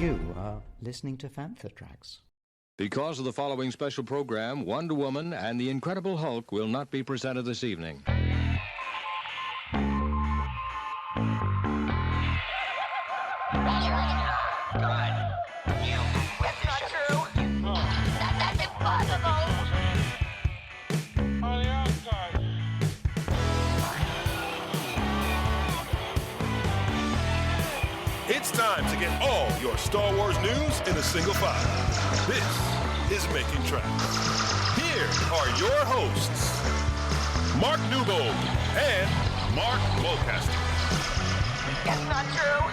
You are listening to Fantha Tracks. Because of the following special program, Wonder Woman and the Incredible Hulk will not be presented this evening. It's time to get all your Star Wars news in a single file. This is Making Tracks. Here are your hosts, Mark Newbold and Mark Mulcaster. That's not true.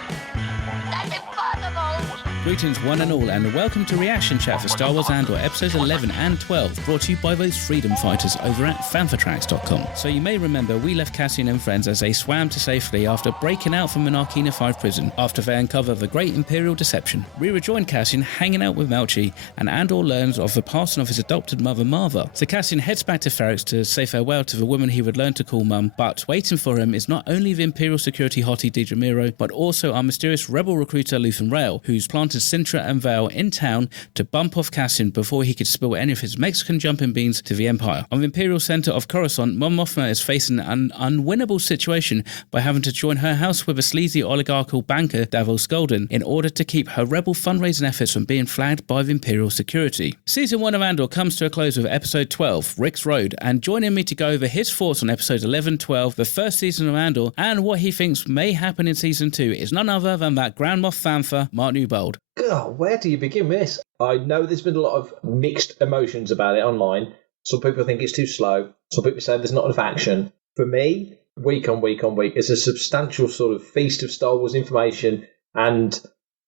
That's impossible. Greetings one and all, and welcome to Reaction Chat for Star Wars Andor episodes 11 and 12, brought to you by those freedom fighters over at fanfatracks.com. So you may remember we left Cassian and friends as they swam to safety after breaking out from Monarchina 5 prison after they uncover the great Imperial deception. We rejoin Cassian hanging out with Melchi, and Andor learns of the passing of his adopted mother Marva. So Cassian heads back to Ferrix to say farewell to the woman he would learn to call Mum, but waiting for him is not only the Imperial security hottie Dedra Meero, but also our mysterious rebel recruiter Luthen Rael, who's planted Sintra and Vale in town to bump off Cassian before he could spill any of his Mexican jumping beans to the Empire. On the Imperial Center of Coruscant, Mon Mothma is facing an unwinnable situation by having to join her house with a sleazy oligarchical banker, Davos Skolden, in order to keep her rebel fundraising efforts from being flagged by the Imperial security. Season 1 of Andor comes to a close with episode 12, Rix Road, and joining me to go over his thoughts on episodes 11, 12, the first season of Andor, and what he thinks may happen in season 2 is none other than that Grand Moff Fantha, Mark Newbold. God, where do you begin with this? I know there's been a lot of mixed emotions about it online. Some people think it's too slow. Some people say there's not enough action. For me, week on week on week, it's a substantial sort of feast of Star Wars information and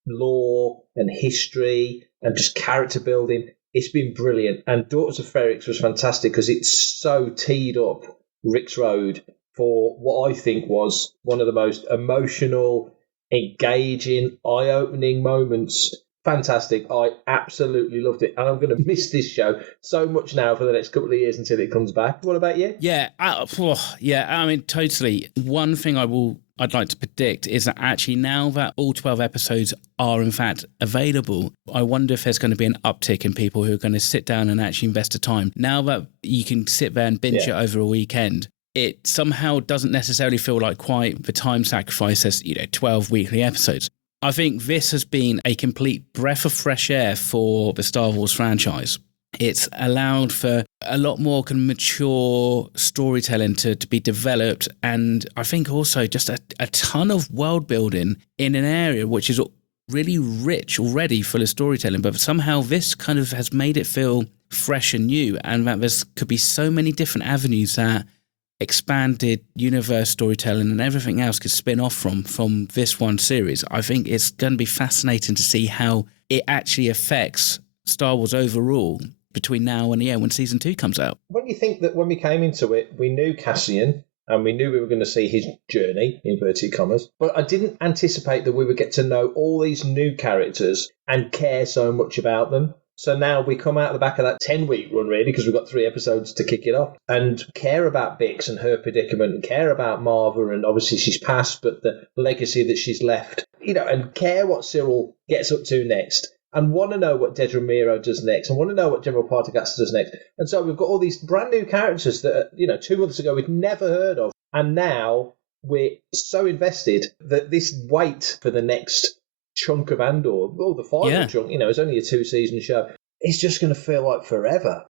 lore and history and just character building. It's been brilliant. And Daughters of Ferrix was fantastic because it's so teed up Rix Road for what I think was one of the most emotional, engaging, eye-opening moments. Fantastic. I absolutely loved it, and I'm going to miss this show so much now for the next couple of years until it comes back. What about you? Yeah, I mean, totally. One thing I'd like to predict is that actually now that all 12 episodes are in fact available, I wonder if there's going to be an uptick in people who are going to sit down and actually invest the time. Now that you can sit there and binge it over a weekend, it somehow doesn't necessarily feel like quite the time sacrifice as, 12 weekly episodes. I think this has been a complete breath of fresh air for the Star Wars franchise. It's allowed for a lot more kind of mature storytelling to be developed, and I think also just a ton of world building in an area which is really rich already full of storytelling, but somehow this kind of has made it feel fresh and new, and that there could be so many different avenues that expanded universe storytelling and everything else could spin off from this one series. I think it's going to be fascinating to see how it actually affects Star Wars overall between now and when season 2 comes out. When you think that when we came into it, we knew Cassian and we knew we were going to see his journey, inverted commas, but I didn't anticipate that we would get to know all these new characters and care so much about them. So now we come out the back of that 10-week run, really, because we've got 3 episodes to kick it off, and care about Bix and her predicament, and care about Marva, and obviously she's passed, but the legacy that she's left, and care what Cyril gets up to next, and want to know what Dedra Meero does next, and want to know what General Partagasta does next. And so we've got all these brand new characters that, 2 months ago we'd never heard of, and now we're so invested that this wait for the next chunk of Andor, the final chunk, it's only a 2-season show. It's just going to feel like forever.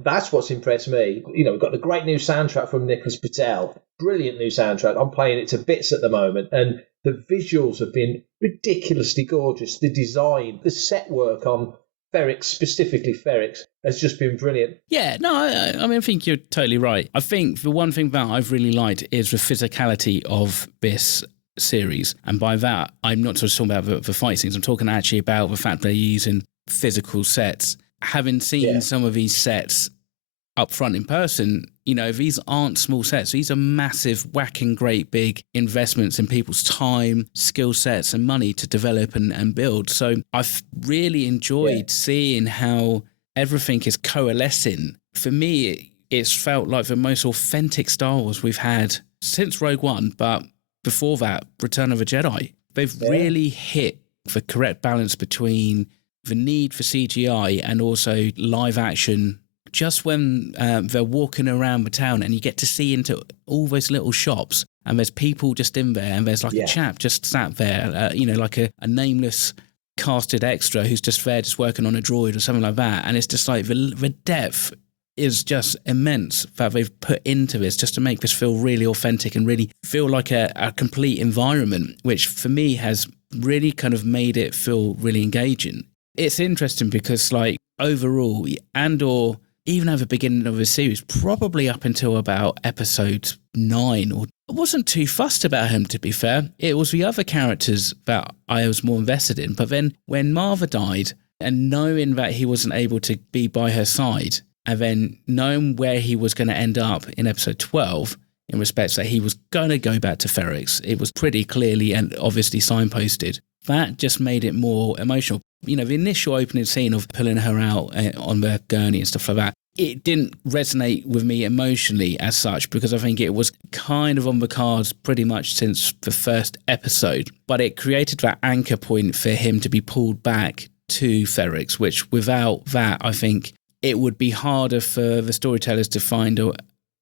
That's what's impressed me. We've got a great new soundtrack from Nicholas Patel. Brilliant new soundtrack. I'm playing it to bits at the moment. And the visuals have been ridiculously gorgeous. The design, the set work on Ferrix, specifically Ferrix, has just been brilliant. Yeah, no, I think you're totally right. I think the one thing that I've really liked is the physicality of this series, and by that I'm not just talking about the fight scenes, I'm talking actually about the fact they're using physical sets. Having seen some of these sets up front in person, these aren't small sets. These are massive, whacking great big investments in people's time, skill sets and money to develop and build. So I've really enjoyed seeing how everything is coalescing. For me, it's felt like the most authentic Star Wars we've had since Rogue One, but before that, Return of the Jedi. They've really hit the correct balance between the need for CGI and also live action. Just when they're walking around the town and you get to see into all those little shops and there's people just in there and there's like a chap just sat there, like a nameless casted extra who's just there just working on a droid or something like that. And it's just like the depth is just immense that they've put into this just to make this feel really authentic and really feel like a complete environment, which for me has really kind of made it feel really engaging. It's interesting because like overall, Andor, even at the beginning of the series, probably up until about episode 9, I wasn't too fussed about him, to be fair. It was the other characters that I was more invested in. But then when Marva died, and knowing that he wasn't able to be by her side, and then knowing where he was going to end up in episode 12, in respects that he was going to go back to Ferrix, it was pretty clearly and obviously signposted. That just made it more emotional. The initial opening scene of pulling her out on the gurney and stuff like that, it didn't resonate with me emotionally as such, because I think it was kind of on the cards pretty much since the first episode. But it created that anchor point for him to be pulled back to Ferrix, which without that, I think it would be harder for the storytellers to find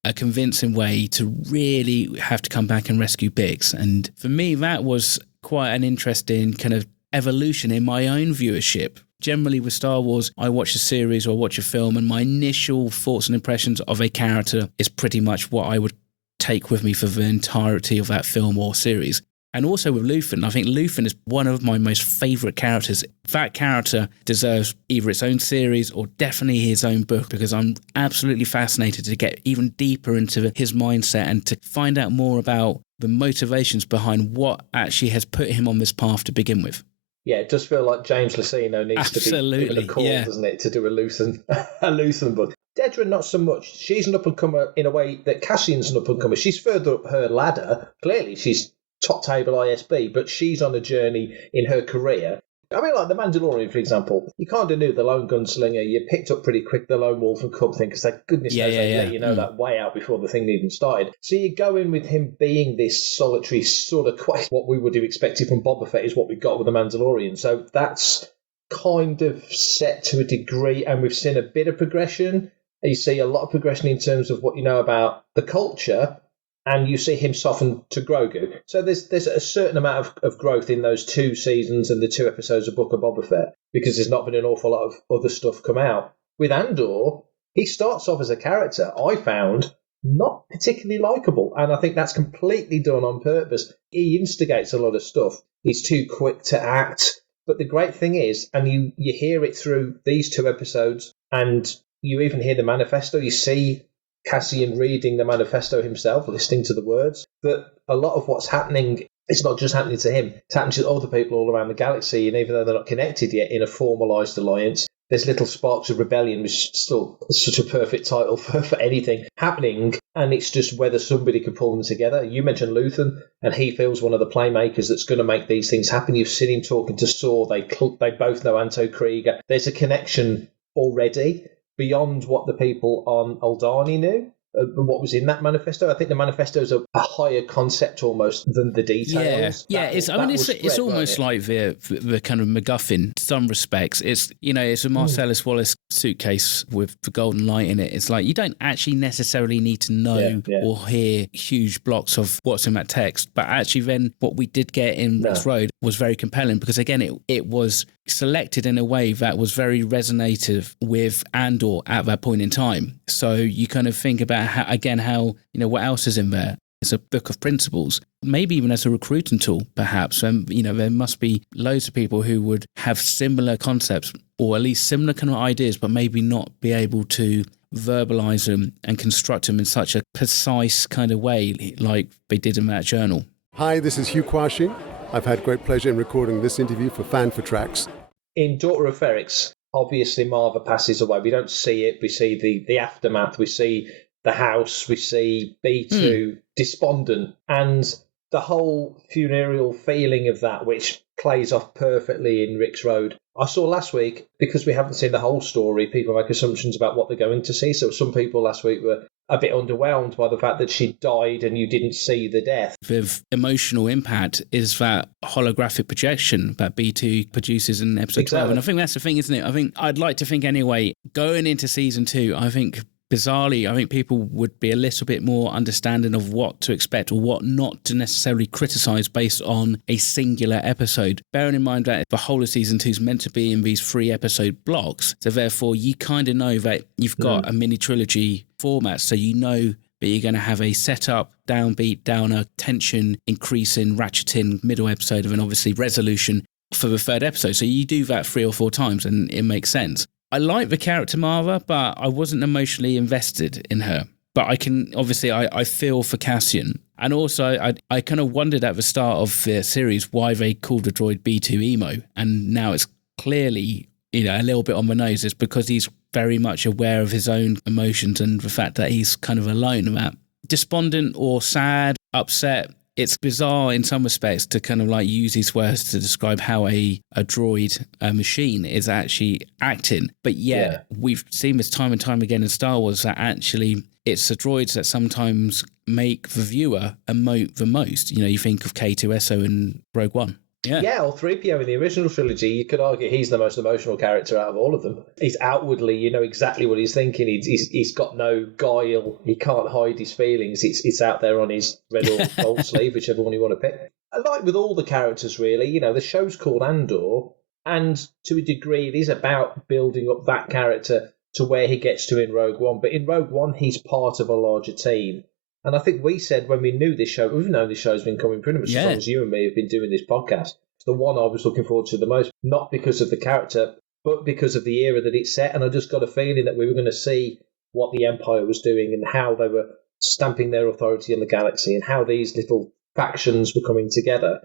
a convincing way to really have to come back and rescue Bix. And for me, that was quite an interesting kind of evolution in my own viewership. Generally with Star Wars, I watch a series or watch a film and my initial thoughts and impressions of a character is pretty much what I would take with me for the entirety of that film or series. And also with Luthen, I think Luthen is one of my most favourite characters. That character deserves either its own series or definitely his own book, because I'm absolutely fascinated to get even deeper into his mindset and to find out more about the motivations behind what actually has put him on this path to begin with. Yeah, it does feel like James Luceno needs to be given a call, doesn't it, to do a Luthen book. Dedra, not so much. She's an up-and-comer in a way that Cassian's an up-and-comer. She's further up her ladder. Clearly, she's top table ISB, but she's on a journey in her career. I mean, like The Mandalorian, for example, you can't do the lone gunslinger. You picked up pretty quick the lone wolf and cub thing, because goodness knows they let you know that way out before the thing even started. So you go in with him being this solitary sort of quest. What we would have expected from Boba Fett is what we got with The Mandalorian. So that's kind of set to a degree, and we've seen a bit of progression. You see a lot of progression in terms of what you know about the culture, and you see him soften to Grogu. So there's a certain amount of growth in those 2 seasons and the 2 episodes of Book of Boba Fett, because there's not been an awful lot of other stuff come out. With Andor, he starts off as a character I found not particularly likeable, and I think that's completely done on purpose. He instigates a lot of stuff. He's too quick to act. But the great thing is, and you hear it through these 2 episodes, and you even hear the manifesto, you see Cassian reading the manifesto himself, listening to the words, that a lot of what's happening, it's not just happening to him, it's happening to other people all around the galaxy, and even though they're not connected yet in a formalised alliance, there's little sparks of rebellion, which is still such a perfect title for anything happening, and it's just whether somebody can pull them together. You mentioned Luthen, and he feels one of the playmakers that's going to make these things happen. You've seen him talking to Saw, they both know Anto Krieger. There's a connection already beyond what the people on Aldhani knew, what was in that manifesto. I think the manifesto is a higher concept almost than the details. It's almost like the kind of MacGuffin in some respects. It's a Marcellus Wallace suitcase with the golden light in it. It's like you don't actually necessarily need to know or hear huge blocks of what's in that text, but actually then what we did get in Rix Road was very compelling, because again it was selected in a way that was very resonative with Andor at that point in time. So you kind of think about how what else is in there. It's a book of principles, maybe even as a recruiting tool, perhaps. And there must be loads of people who would have similar concepts, or at least similar kind of ideas, but maybe not be able to verbalize them and construct them in such a precise kind of way like they did in that journal. Hi, this is Hugh Quashing. I've had great pleasure in recording this interview for Fan4Tracks. In Daughter of Ferrix, obviously Marva passes away. We don't see it. We see the aftermath. We see the house. We see B2 despondent. And the whole funereal feeling of that, which plays off perfectly in Rix Road. I saw last week, because we haven't seen the whole story, people make assumptions about what they're going to see. So some people last week were a bit underwhelmed by the fact that she died and you didn't see the death. The emotional impact is that holographic projection that B2 produces in episode 12. And I think that's the thing, isn't it? I think I'd like to think anyway, going into season 2, I think bizarrely, I think people would be a little bit more understanding of what to expect or what not to necessarily criticise based on a singular episode. Bearing in mind that the whole of season 2 is meant to be in these 3-episode blocks, so therefore you kind of know that you've got a mini trilogy format, so you know that you're going to have a setup, downbeat, downer, tension, increasing, ratcheting, middle episode, and obviously resolution for the 3rd episode. So you do that 3 or 4 times and it makes sense. I like the character Marva, but I wasn't emotionally invested in her. But I can, obviously, I feel for Cassian. And also, I kind of wondered at the start of the series why they called the droid B2 Emo. And now it's clearly, a little bit on the nose. It's because he's very much aware of his own emotions and the fact that he's kind of alone in that. Despondent or sad, upset. It's bizarre in some respects to kind of like use these words to describe how a droid, a machine, is actually acting. But yet we've seen this time and time again in Star Wars that actually it's the droids that sometimes make the viewer emote the most. You think of K2SO and Rogue One. Yeah, or 3PO in the original trilogy, you could argue he's the most emotional character out of all of them. He's outwardly, you know exactly what he's thinking. He's got no guile. He can't hide his feelings. It's out there on his red or gold sleeve, whichever one you want to pick. Like with all the characters, really, the show's called Andor, and to a degree, it is about building up that character to where he gets to in Rogue One. But in Rogue One, he's part of a larger team. And I think we said when we knew this show, we've known this show's been coming pretty much as long as you and me have been doing this podcast. It's the one I was looking forward to the most, not because of the character, but because of the era that it's set. And I just got a feeling that we were going to see what the Empire was doing and how they were stamping their authority in the galaxy and how these little factions were coming together.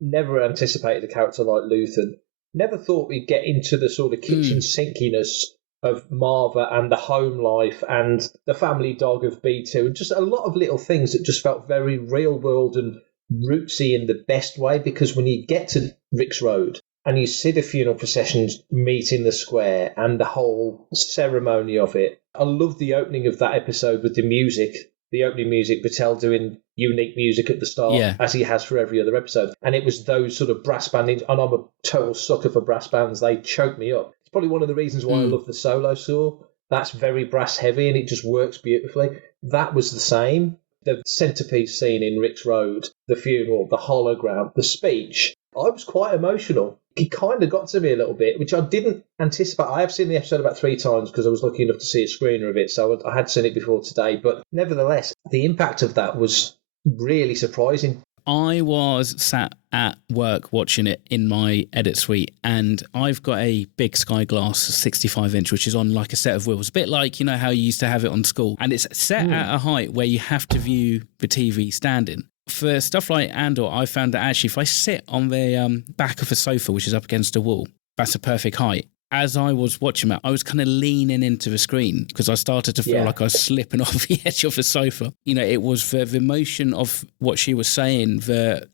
Never anticipated a character like Luthen. Never thought we'd get into the sort of kitchen sinkiness of Marva and the home life and the family dog of B2, and just a lot of little things that just felt very real world and rootsy in the best way, because when you get to Rix Road and you see the funeral processions meet in the square and the whole ceremony of it, I love the opening of that episode with the music, the opening music, Vittel doing unique music at the start, as he has for every other episode. And it was those sort of brass bandings, and I'm a total sucker for brass bands. They choke me up. Probably one of the reasons why I love the Solo saw. That's very brass heavy and it just works beautifully. That was the same. The centerpiece scene in Rix Road, the funeral, the hologram, the speech. I was quite emotional. It kind of got to me a little bit, which I didn't anticipate. I have seen the episode about 3 times because I was lucky enough to see a screener of it, so I had seen it before today. But nevertheless, the impact of that was really surprising. I was sat at work watching it in my edit suite, and I've got a big Sky Glass 65-inch, which is on like a set of wheels, a bit like, how you used to have it on school. And it's set at a height where you have to view the TV standing. For stuff like Andor, I found that actually if I sit on the back of a sofa, which is up against a wall, that's a perfect height. As I was watching it, I was kind of leaning into the screen because I started to feel like I was slipping off the edge of the sofa. It was the emotion of what she was saying, the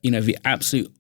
absolute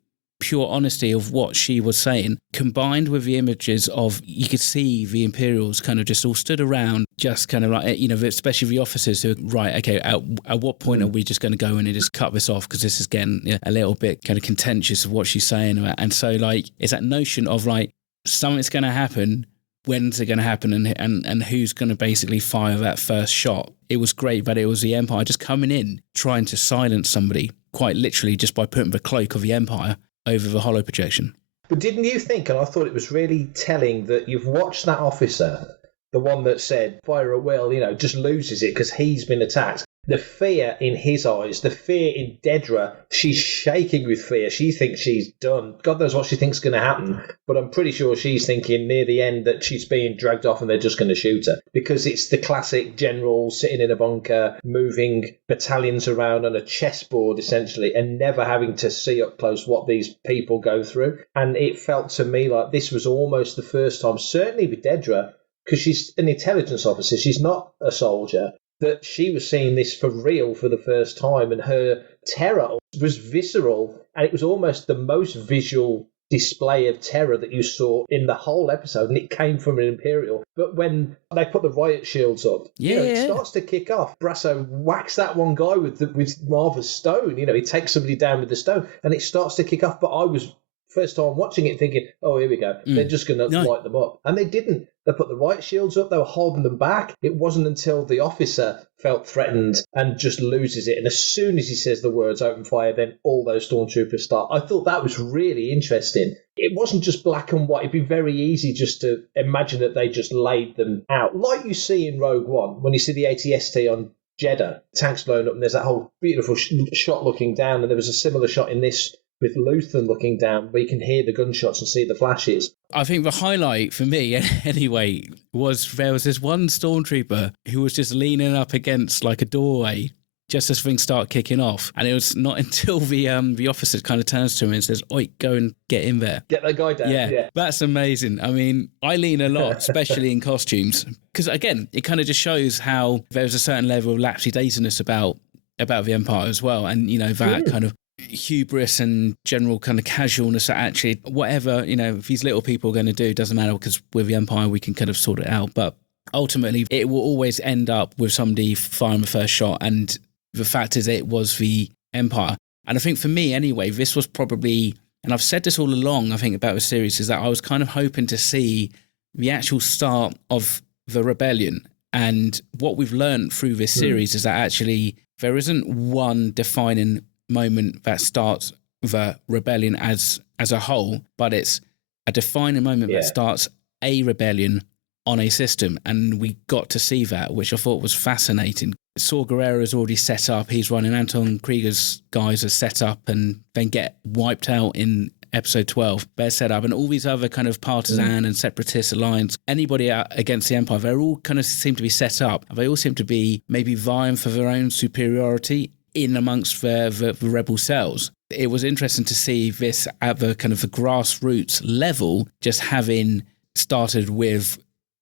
pure honesty of what she was saying, combined with the images of, you could see the Imperials kind of just all stood around, just kind of like, especially the officers who, right, okay, at what point are we just going to go in and just cut this off because this is getting a little bit kind of contentious of what she's saying. And so, like, it's that notion of, like, something's going to happen, when's it going to happen, and who's going to basically fire that first shot. It was great, but it was the Empire just coming in, trying to silence somebody, quite literally just by putting the cloak of the Empire over the holo projection. But didn't you think, and I thought it was really telling, that you've watched that officer, the one that said, fire at will, just loses it because he's been attacked. The fear in his eyes, the fear in Dedra, she's shaking with fear. She thinks she's done. God knows what she thinks is going to happen, but I'm pretty sure she's thinking near the end that she's being dragged off and they're just going to shoot her. Because it's the classic general sitting in a bunker, moving battalions around on a chessboard, essentially, and never having to see up close what these people go through. And it felt to me like this was almost the first time, certainly with Dedra, because she's an intelligence officer, she's not a soldier, that she was seeing this for real for the first time, and her terror was visceral, and it was almost the most visual display of terror that you saw in the whole episode, and it came from an Imperial. But when they put the riot shields up, it starts to kick off. Brasso whacks that one guy with Marva's stone. He takes somebody down with the stone, and it starts to kick off. But I was first time watching it thinking, oh, here we go. They're just going to light them up. And they didn't. They put the riot shields up. They were holding them back. It wasn't until the officer felt threatened and just loses it. And as soon as he says the words open fire, then all those stormtroopers start. I thought that was really interesting. It wasn't just black and white. It'd be very easy just to imagine that they just laid them out. Like you see in Rogue One, when you see the AT-ST on Jeddah, tanks blown up, and there's that whole beautiful shot looking down. And there was a similar shot in this with Luthen looking down, where you can hear the gunshots and see the flashes. I think the highlight for me, anyway, was there was this one stormtrooper who was just leaning up against like a doorway just as things start kicking off. And it was not until the officer kind of turns to him and says, "Oi, go and get in there. Get that guy down." Yeah, that's amazing. I mean, I lean a lot, especially in costumes, because again, it kind of just shows how there's a certain level of lapsy-daisyness about the Empire as well. And, that kind of hubris and general kind of casualness that actually whatever these little people are going to do doesn't matter, because with the Empire we can kind of sort it out. But ultimately it will always end up with somebody firing the first shot, and the fact is it was the Empire. And I think for me anyway, this was probably, and I've said this all along I think about the series, is that I was kind of hoping to see the actual start of the rebellion. And what we've learned through this series is that actually there isn't one defining moment that starts the rebellion as a whole, but it's a defining moment that starts a rebellion on a system, and we got to see that, which I thought was fascinating. Saw Gerrera is already set up. He's running Anton Krieger's guys are set up and then get wiped out in episode 12. They're set up, and all these other kind of partisan and separatist alliance, anybody out against the Empire, they all kind of seem to be set up. They all seem to be maybe vying for their own superiority in amongst the rebel cells. It was interesting to see this at the kind of the grassroots level, just having started with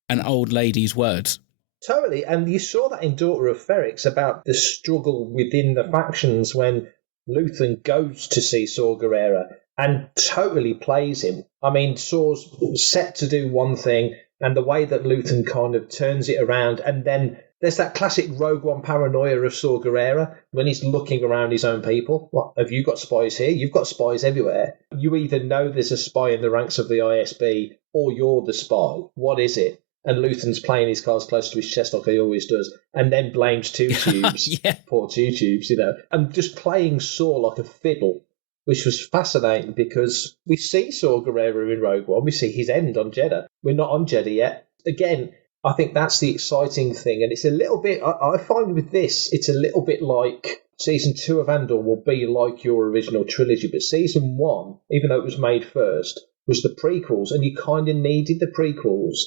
an old lady's words. Totally, and you saw that in Daughter of Ferrix about the struggle within the factions when Luthen goes to see Saw Gerrera and totally plays him. I mean, Saw's set to do one thing, and the way that Luthen kind of turns it around, and then there's that classic Rogue One paranoia of Saw Gerrera when he's looking around his own people. What, have you got spies here? You've got spies everywhere. You either know there's a spy in the ranks of the ISB or you're the spy. What is it? And Luthen's playing his cards close to his chest like he always does, and then blames Two Tubes, poor Two Tubes, and just playing Saw like a fiddle, which was fascinating because we see Saw Gerrera in Rogue One. We see his end on Jeddah. We're not on Jeddah yet. Again, I think that's the exciting thing. And it's a little bit, I find with this, it's a little bit like Season 2 of Andor will be like your original trilogy. But Season 1, even though it was made first, was the prequels. And you kind of needed the prequels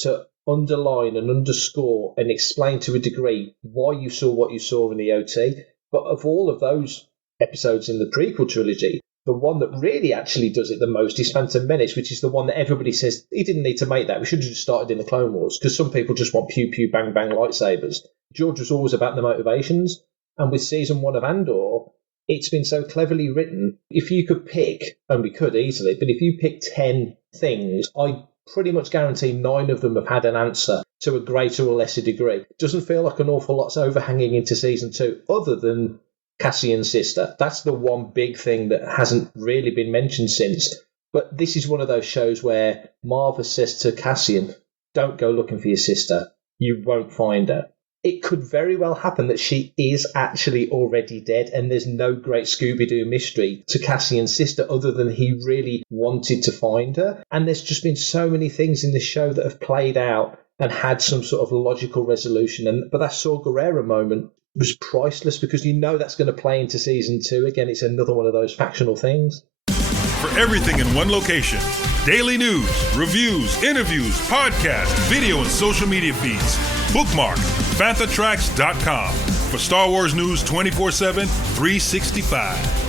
to underline and underscore and explain to a degree why you saw what you saw in the OT. But of all of those episodes in the prequel trilogy, the one that really actually does it the most is Phantom Menace, which is the one that everybody says he didn't need to make that. We should have just started in the Clone Wars, because some people just want pew pew bang bang lightsabers. George was always about the motivations, and with Season 1 of Andor, it's been so cleverly written. If you could pick, and we could easily, but if you pick 10 things, I pretty much guarantee 9 of them have had an answer to a greater or lesser degree. It doesn't feel like an awful lot's overhanging into Season 2, other than Cassian's sister. That's the one big thing that hasn't really been mentioned since. But this is one of those shows where Marva says to Cassian, don't go looking for your sister. You won't find her. It could very well happen that she is actually already dead, and there's no great Scooby-Doo mystery to Cassian's sister other than he really wanted to find her. And there's just been so many things in the show that have played out and had some sort of logical resolution. But that Saw Gerrera moment was priceless, because you know that's going to play into Season 2. Again, it's another one of those factional things. For everything in one location, daily news, reviews, interviews, podcasts, video, and social media feeds, bookmark FanthaTracks.com for Star Wars news 24/7, 365.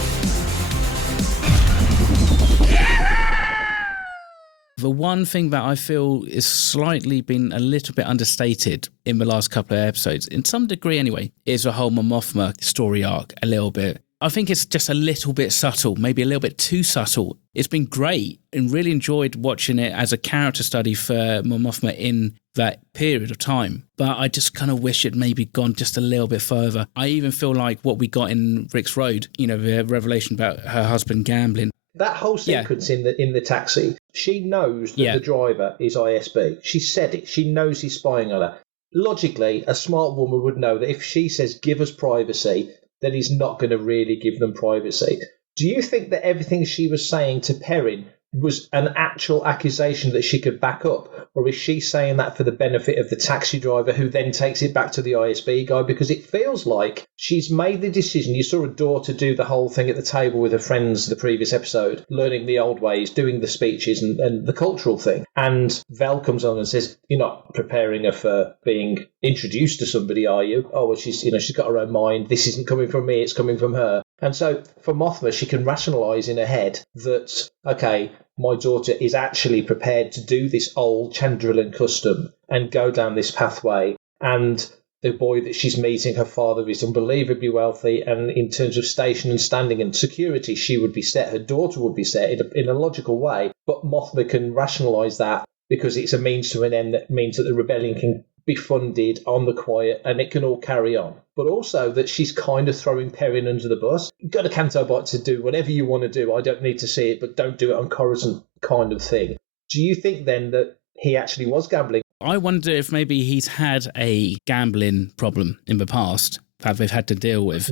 The one thing that I feel is slightly been a little bit understated in the last couple of episodes, in some degree anyway, is the whole Mon Mothma story arc a little bit. I think it's just a little bit subtle, maybe a little bit too subtle. It's been great and really enjoyed watching it as a character study for Mon Mothma in that period of time. But I just kind of wish it maybe gone just a little bit further. I even feel like what we got in Rix Road, the revelation about her husband gambling. That whole sequence in the taxi, she knows that the driver is ISB. She said it. She knows he's spying on her. Logically, a smart woman would know that if she says, give us privacy, then he's not going to really give them privacy. Do you think that everything she was saying to Perrin was an actual accusation that she could back up? Or is she saying that for the benefit of the taxi driver who then takes it back to the ISB guy? Because it feels like she's made the decision. You saw her daughter do the whole thing at the table with her friends the previous episode, learning the old ways, doing the speeches and the cultural thing. And Vel comes on and says, you're not preparing her for being introduced to somebody, are you? Oh, well, she's got her own mind. This isn't coming from me, it's coming from her. And so for Mothma, she can rationalise in her head that, okay, my daughter is actually prepared to do this old Chandrilan custom and go down this pathway. And the boy that she's meeting, her father, is unbelievably wealthy. And in terms of station and standing and security, she would be set. Her daughter would be set in a logical way. But Mothma can rationalise that because it's a means to an end that means that the rebellion can be funded on the quiet and it can all carry on. But also that she's kind of throwing Perrin under the bus. You've got a Canto Bite to do whatever you want to do. I don't need to see it, but don't do it on Coruscant kind of thing. Do you think then that he actually was gambling? I wonder if maybe he's had a gambling problem in the past that they've had to deal with.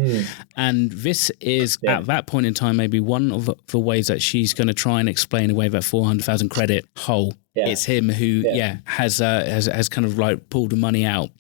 And this is, at that point in time, maybe one of the ways that she's going to try and explain away that 400,000 credit hole. It's him who, has kind of like pulled the money out,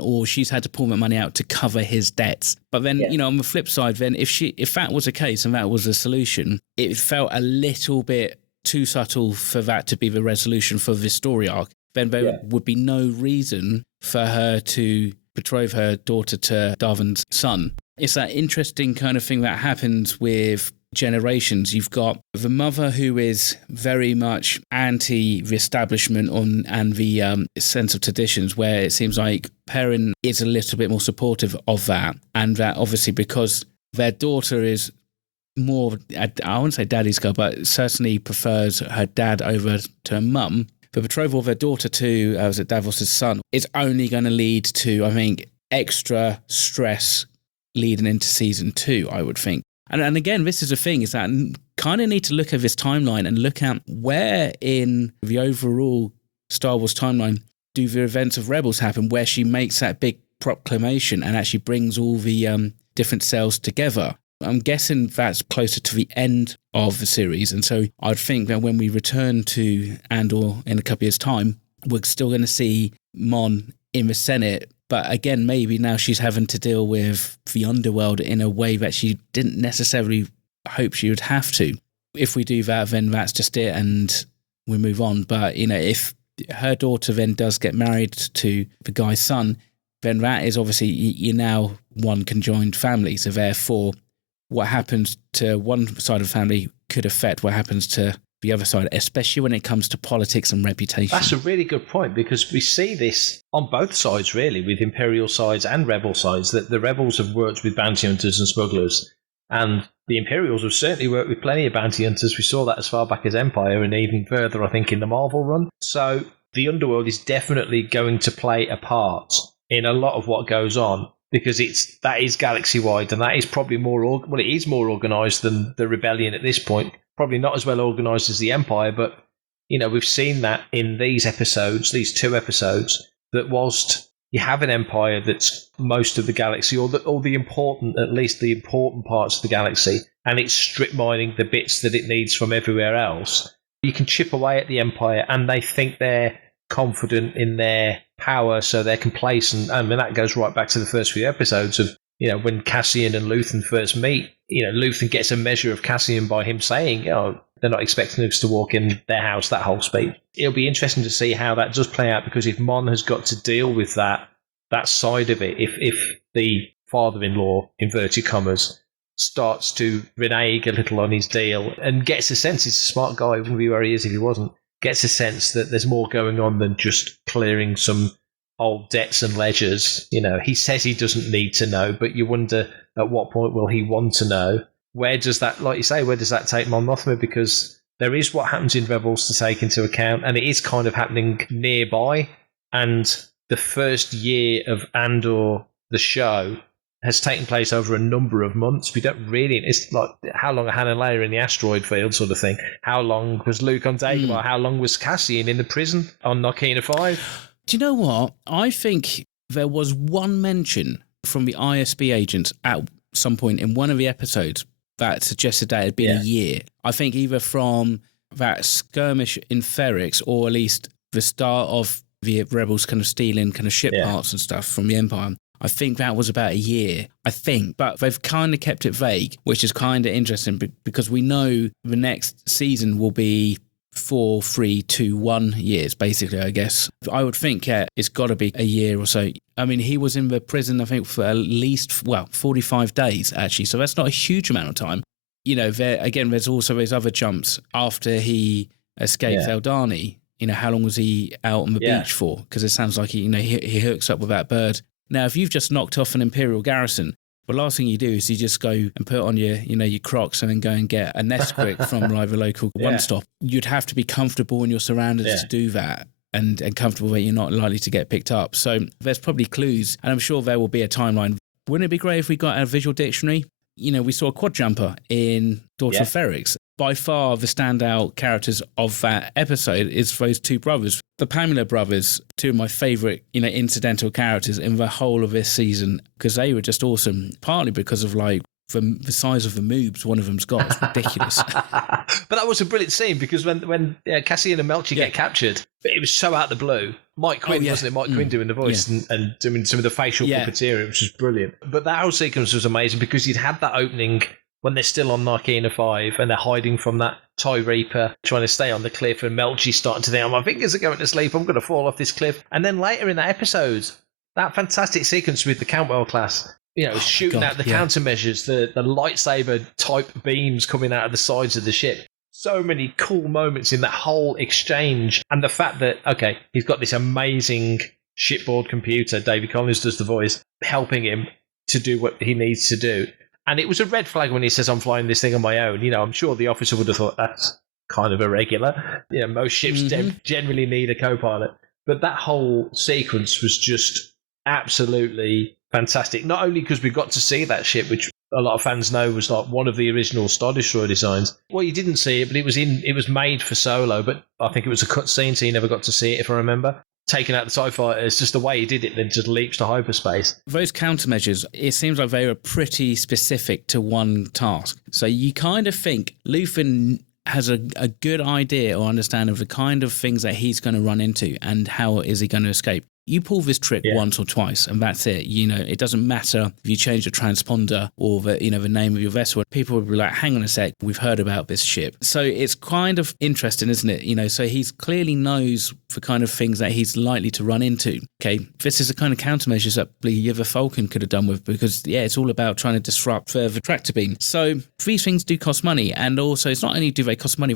or she's had to pull that money out to cover his debts. But then, on the flip side, then if that was the case and that was the solution, it felt a little bit too subtle for that to be the resolution for this story arc. Then there would be no reason for her to betroth her daughter to Darvin's son. It's that interesting kind of thing that happens with generations. You've got the mother who is very much anti the establishment and the sense of traditions, where it seems like Perrin is a little bit more supportive of that, and that obviously because their daughter is more, I wouldn't say daddy's girl, but certainly prefers her dad over to her mum. The betrothal of her daughter to Davos' son is only going to lead to, I think, extra stress leading into season 2, I would think. And again, this is the thing, is that kind of need to look at this timeline and look at where in the overall Star Wars timeline do the events of Rebels happen, where she makes that big proclamation and actually brings all the different cells together. I'm guessing that's closer to the end of the series. And so I'd think that when we return to Andor in a couple of years' time, we're still going to see Mon in the Senate. But again, maybe now she's having to deal with the underworld in a way that she didn't necessarily hope she would have to. If we do that, then that's just it and we move on. But, if her daughter then does get married to the guy's son, then that is obviously, you're now one conjoined family. So therefore, what happens to one side of the family could affect what happens to the other side, especially when it comes to politics and reputation. That's a really good point, because we see this on both sides, really, with Imperial sides and Rebel sides, that the Rebels have worked with bounty hunters and smugglers, and the Imperials have certainly worked with plenty of bounty hunters. We saw that as far back as Empire, and even further, I think, in the Marvel run. So the underworld is definitely going to play a part in a lot of what goes on, because that is galaxy-wide, and that is probably it is more organised than the Rebellion at this point. Probably not as well organised as the Empire, but, we've seen that in these 2 episodes, that whilst you have an Empire that's most of the galaxy, or at least the important parts of the galaxy, and it's strip mining the bits that it needs from everywhere else, you can chip away at the Empire, and they think they're confident in their power, so they're complacent. I mean, that goes right back to the first few episodes of, when Cassian and Luthen first meet. Luthen gets a measure of Cassian by him saying, they're not expecting us to walk in their house, that whole speech. It'll be interesting to see how that does play out, because if Mon has got to deal with that side of it, if the father-in-law, inverted commas, starts to renege a little on his deal and gets a sense, he's a smart guy, wouldn't be where he is if he wasn't, gets a sense that there's more going on than just clearing some old debts and ledgers. He says he doesn't need to know, but you wonder At what point will he want to know? Where does that, like you say, where does that take Mon Mothma? Because there is what happens in Rebels to take into account, and it is kind of happening nearby. And the first year of Andor, the show, has taken place over a number of months. We don't really, it's like how long are Han and Leia in the asteroid field sort of thing. How long was Luke on Dagobah? How long was Cassian in the prison on Narkina 5? Do you know what? I think there was one mention from the ISB agents at some point in one of the episodes that suggested that it had been a year. I think either from that skirmish in Ferrix, or at least the start of the Rebels kind of stealing kind of ship parts and stuff from the Empire. I think that was about a year, I think. But they've kind of kept it vague, which is kind of interesting because we know the next season will be 4, 3, 2, 1 years, basically, I guess. I would think, it's got to be a year or so. I mean, he was in the prison, I think, for at least, 45 days, actually. So that's not a huge amount of time. You know, there's also those other jumps after he escaped Eldani. You know, how long was he out on the beach for? Because it sounds like he hooks up with that bird. Now, if you've just knocked off an Imperial garrison, the last thing you do is you just go and put on your Crocs and then go and get a Nesquik from like the local one stop. You'd have to be comfortable in your surroundings to do that, and comfortable that you're not likely to get picked up. So there's probably clues, and I'm sure there will be a timeline. Wouldn't it be great if we got a visual dictionary? You know, we saw a quad jumper in Daughter of Ferrix. By far, the standout characters of that episode is those two brothers. The Pamela brothers, two of my favourite, incidental characters in the whole of this season, because they were just awesome, partly because of, like, the size of the moobs one of them's got. It's ridiculous. But that was a brilliant scene, because when Cassian and Melchi get captured, it was so out of the blue. Mike Quinn, wasn't it? Mike Quinn doing the voice and doing some of the facial puppeteering, which was brilliant. But that whole sequence was amazing, because you'd had that opening when they're still on Narkina 5 and they're hiding from that TIE Reaper, trying to stay on the cliff, and Melchi's starting to think, oh, my fingers are going to sleep, I'm going to fall off this cliff. And then later in that episode, that fantastic sequence with the Cantwell class, shooting out the countermeasures, the lightsaber type beams coming out of the sides of the ship. So many cool moments in that whole exchange. And the fact that, okay, he's got this amazing shipboard computer, David Collins does the voice, helping him to do what he needs to do. And it was a red flag when he says, I'm flying this thing on my own. I'm sure the officer would have thought that's kind of irregular. Most ships generally need a co-pilot. But that whole sequence was just absolutely fantastic. Not only because we got to see that ship, which a lot of fans know was like one of the original Star Destroyer designs. Well, you didn't see it, but it was made for Solo. But I think it was a cut scene, so you never got to see it, if I remember. Taking out the TIE fighters, just the way he did it, then just leaps to hyperspace. Those countermeasures, it seems like they were pretty specific to one task. So you kind of think Luthen has a good idea or understanding of the kind of things that he's going to run into and how is he going to escape. You pull this trick once or twice, and that's it. It doesn't matter if you change the transponder or the name of your vessel. People will be like, hang on a sec, we've heard about this ship. So it's kind of interesting, isn't it? So he clearly knows the kind of things that he's likely to run into. Okay, this is the kind of countermeasures that the other Falcon could have done with, because, it's all about trying to disrupt further tractor beam. So these things do cost money, and also it's not only do they cost money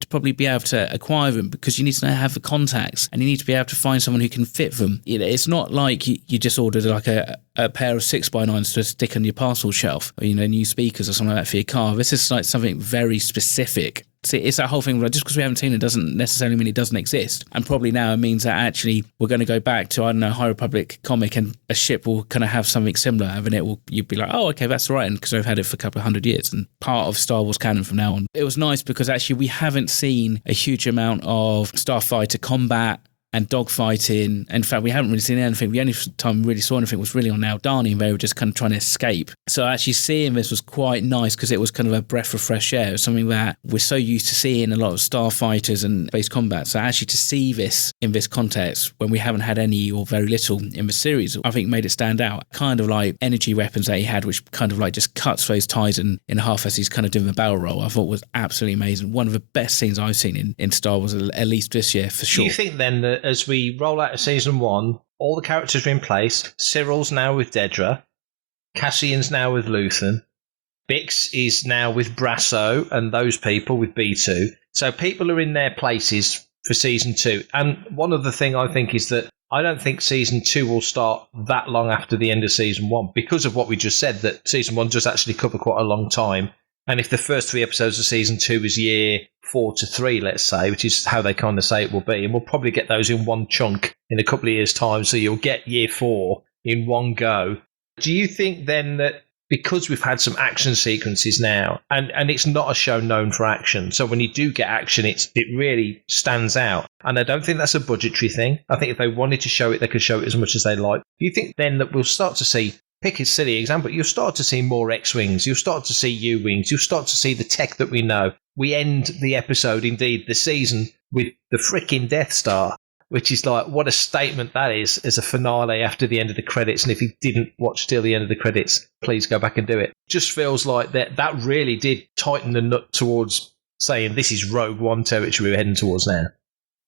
to probably be able to acquire them, because you need to have the contacts, and you need to be able to find someone who can fit them. It's not like you just ordered like a pair of 6x9s to stick on your parcel shelf, or new speakers or something like that for your car. This is like something very specific. See, it's that whole thing where just because we haven't seen it doesn't necessarily mean it doesn't exist. And probably now it means that actually we're going to go back to, High Republic comic, and a ship will kind of have something similar, and then you'd be like, oh, okay, that's right, and because I've had it for a couple of 100 years and part of Star Wars canon from now on. It was nice because actually we haven't seen a huge amount of starfighter combat and dogfighting. In fact, we haven't really seen anything. The only time we really saw anything was really on Aldani, and they were just kind of trying to escape. So actually seeing this was quite nice, because it was kind of a breath of fresh air. It was something that we're so used to seeing a lot of starfighters and base combat. So actually to see this in this context, when we haven't had any or very little in the series, I think made it stand out. Kind of like energy weapons that he had, which kind of like just cuts those ties in half as he's kind of doing the barrel roll, I thought was absolutely amazing. One of the best scenes I've seen in Star Wars, at least this year, for sure. Do you think then that as we roll out of season 1, all the characters are in place? Cyril's now with Dedra, Cassian's now with Luthen, Bix is now with Brasso and those people with B2. So people are in their places for season 2. And one other thing I think is that I don't think season 2 will start that long after the end of season 1 because of what we just said, that season 1 does actually cover quite a long time. And if the first 3 episodes of season 2 is year 4 to 3, let's say, which is how they kind of say it will be, and we'll probably get those in one chunk in a couple of years' time, so you'll get year 4 in one go. Do you think then that because we've had some action sequences now, and it's not a show known for action, so when you do get action, it really stands out. And I don't think that's a budgetary thing. I think if they wanted to show it, they could show it as much as they like. Do you think then that we'll start to see, pick a silly example, you'll start to see more X-Wings, you'll start to see U-Wings, you'll start to see the tech that we know. We end the episode, indeed, the season, with the frickin' Death Star, which is like, what a statement that is as a finale after the end of the credits. And if you didn't watch till the end of the credits, please go back and do it. Just feels like that really did tighten the nut towards saying this is Rogue One territory we're heading towards now.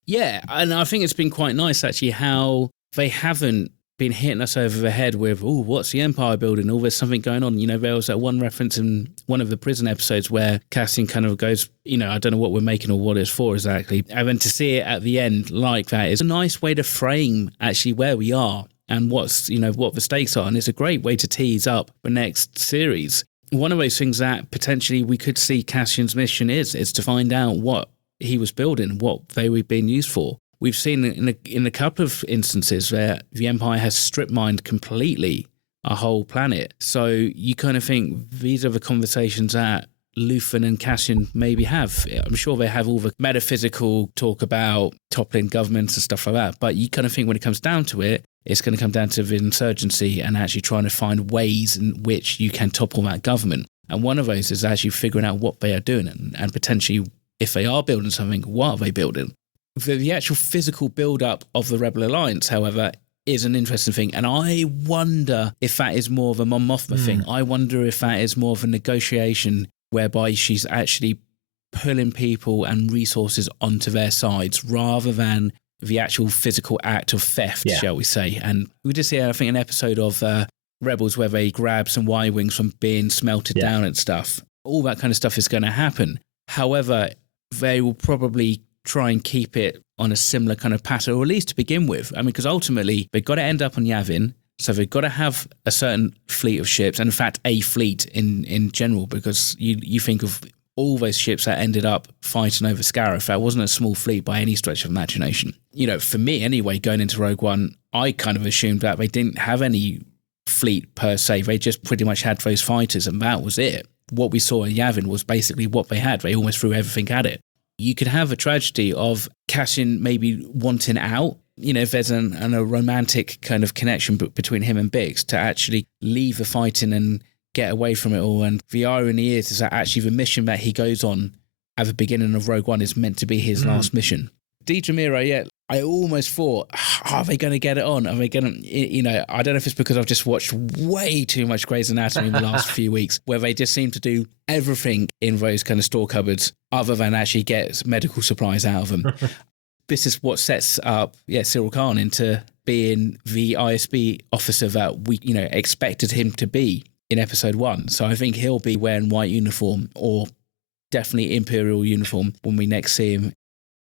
Yeah, and I think it's been quite nice, actually, how they haven't been hitting us over the head with, oh, what's the Empire building? Oh, there's something going on. You know, there was that one reference in one of the prison episodes where Cassian kind of goes, you know, I don't know what we're making or what it's for exactly. And then to see it at the end like that is a nice way to frame actually where we are and what's, you know, what the stakes are. And it's a great way to tease up the next series. One of those things that potentially we could see Cassian's mission is to find out what he was building, what they were being used for. We've seen in a couple of instances where the Empire has strip mined completely a whole planet. So you kind of think these are the conversations that Luthen and Cassian maybe have. I'm sure they have all the metaphysical talk about toppling governments and stuff like that. But you kind of think when it comes down to it, it's going to come down to the insurgency and actually trying to find ways in which you can topple that government. And one of those is actually figuring out what they are doing and potentially, if they are building something, what are they building? The actual physical build-up of the Rebel Alliance, however, is an interesting thing. And I wonder if that is more of a Mon Mothma thing. I wonder if that is more of a negotiation whereby she's actually pulling people and resources onto their sides rather than the actual physical act of theft, shall we say. And we did see, I think, an episode of Rebels where they grab some Y-Wings from being smelted down and stuff. All that kind of stuff is going to happen. However, they will probably try and keep it on a similar kind of pattern, or at least to begin with. I mean, because ultimately they've got to end up on Yavin, so they've got to have a certain fleet of ships, and in fact a fleet in general, because you think of all those ships that ended up fighting over Scarif. That wasn't a small fleet by any stretch of imagination. You know, for me anyway, going into Rogue One, I kind of assumed that they didn't have any fleet per se. They just pretty much had those fighters, and that was it. What we saw in Yavin was basically what they had. They almost threw everything at it. You could have a tragedy of Cassian maybe wanting out, you know, if there's a romantic kind of connection between him and Biggs, to actually leave the fighting and get away from it all. And the irony is that actually the mission that he goes on at the beginning of Rogue One is meant to be his last mission. Dedra Meero, I almost thought, are they going to get it on? Are they going to, you know, I don't know if it's because I've just watched way too much Grey's Anatomy in the last few weeks, where they just seem to do everything in those kind of store cupboards other than actually get medical supplies out of them. This is what sets up, Cyril Khan into being the ISB officer that we, you know, expected him to be in episode 1. So I think he'll be wearing white uniform, or definitely Imperial uniform, when we next see him.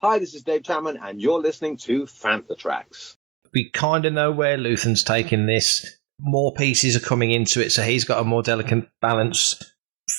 Hi, this is Dave Chapman, and you're listening to Fantha Tracks. We kind of know where Luthen's taking this. More pieces are coming into it, so he's got a more delicate balance.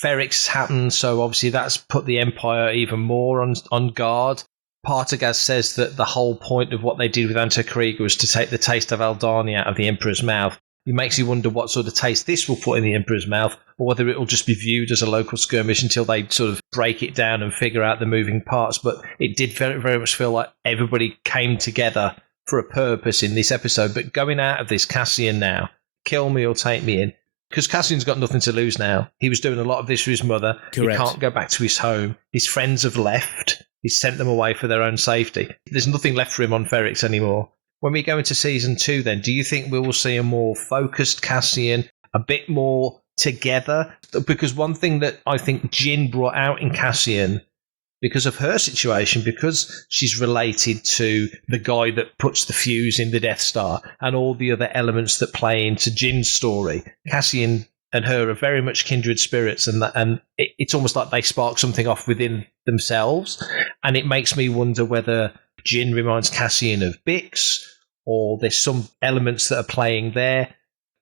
Ferrix happened, so obviously that's put the Empire even more on guard. Partagaz says that the whole point of what they did with Anto Krieger was to take the taste of Aldhani out of the Emperor's mouth. It makes you wonder what sort of taste this will put in the Emperor's mouth, or whether it will just be viewed as a local skirmish until they sort of break it down and figure out the moving parts. But it did very, very much feel like everybody came together for a purpose in this episode. But going out of this, Cassian now, kill me or take me in, because Cassian's got nothing to lose now. He was doing a lot of this for his mother. Correct. He can't go back to his home. His friends have left. He's sent them away for their own safety. There's nothing left for him on Ferrix anymore. When we go into season 2, then, do you think we will see a more focused Cassian, a bit more together? Because one thing that I think Jyn brought out in Cassian, because of her situation, because she's related to the guy that puts the fuse in the Death Star and all the other elements that play into Jyn's story, Cassian and her are very much kindred spirits, and it's almost like they spark something off within themselves. And it makes me wonder whether Jyn reminds Cassian of Bix, or there's some elements that are playing there.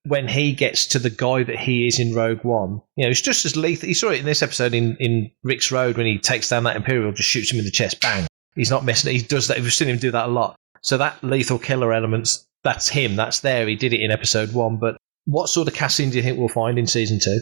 When he gets to the guy that he is in Rogue One, it's just as lethal. You saw it in this episode in Rix Road when he takes down that Imperial, just shoots him in the chest, bang. He's not missing it. He does that. We've seen him do that a lot. So that lethal killer elements, that's him. That's there. He did it in episode 1. But what sort of Cassian do you think we'll find in season 2?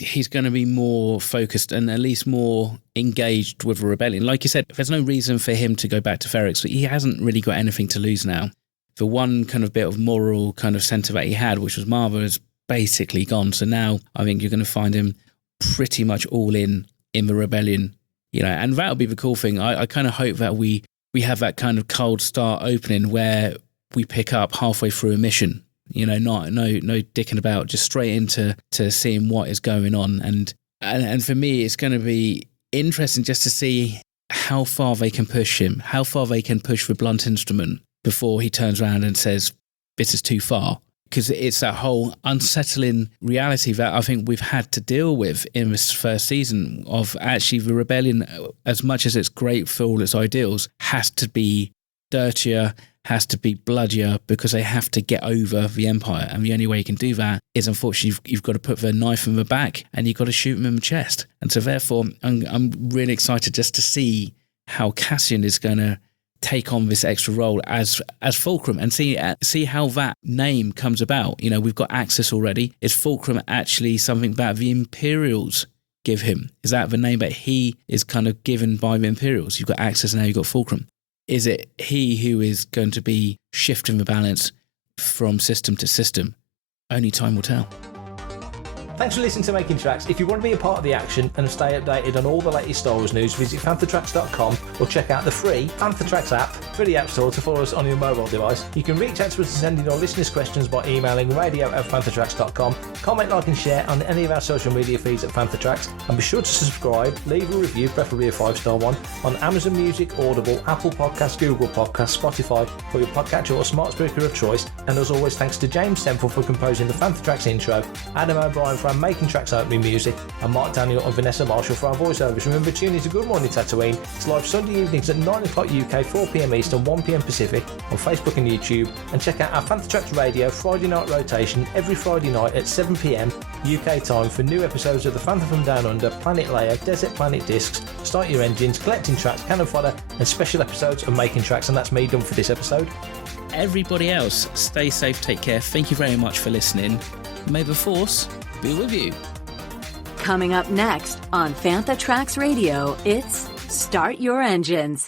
He's going to be more focused and at least more engaged with the rebellion. Like you said, there's no reason for him to go back to Ferrix, but he hasn't really got anything to lose now. The one kind of bit of moral kind of centre that he had, which was Marva, is basically gone. So now I think you're going to find him pretty much all in the rebellion, and that'll be the cool thing. I kind of hope that we have that kind of cold start opening where we pick up halfway through a mission, no dicking about, just straight into seeing what is going on. And for me, it's going to be interesting just to see how far they can push him, how far they can push the blunt instrument before he turns around and says, this is too far. Because it's that whole unsettling reality that I think we've had to deal with in this first season of actually the rebellion, as much as it's great for all its ideals, has to be dirtier, has to be bloodier, because they have to get over the Empire. And the only way you can do that is, unfortunately, you've got to put the knife in the back and you've got to shoot them in the chest. And so therefore, I'm really excited just to see how Cassian is going to take on this extra role as Fulcrum and see how that name comes about. We've got Axis already. Is Fulcrum actually something that the Imperials give him? Is that the name that he is kind of given by the Imperials? You've got Axis and now you've got Fulcrum. Is it he who is going to be shifting the balance from system to system? Only time will tell. Thanks for listening to Making Tracks. If you want to be a part of the action and stay updated on all the latest Star Wars news, visit fanthatracks.com or check out the free Fanthatracks app through the App Store to follow us on your mobile device. You can reach out to us and send in your listeners' questions by emailing radio@fanthatracks.com. Comment, like and share on any of our social media feeds at Fanthatracks, and be sure to subscribe, leave a review, preferably a 5-star one, on Amazon Music, Audible, Apple Podcasts, Google Podcasts, Spotify, or your podcatcher or smart speaker of choice. And as always, thanks to James Semple for composing the Fanthatracks intro, Adam O'Brien for our Making Tracks opening music, and Mark Daniel and Vanessa Marshall for our voiceovers. Remember, tune in to Good Morning Tatooine. It's live Sunday evenings at 9 o'clock UK, 4 p.m. Eastern, 1 p.m. Pacific on Facebook and YouTube. And check out our Fanthatracks Radio Friday night rotation every Friday night at 7 p.m. UK time for new episodes of The Phantom from Down Under, Planet Leia, Desert Planet Discs, Start Your Engines, Collecting Tracks, Cannon Fodder, and special episodes of Making Tracks. And that's me done for this episode. Everybody else, stay safe, take care. Thank you very much for listening. May the Force be with you. Coming up next on Fanthatracks Radio, it's Start Your Engines.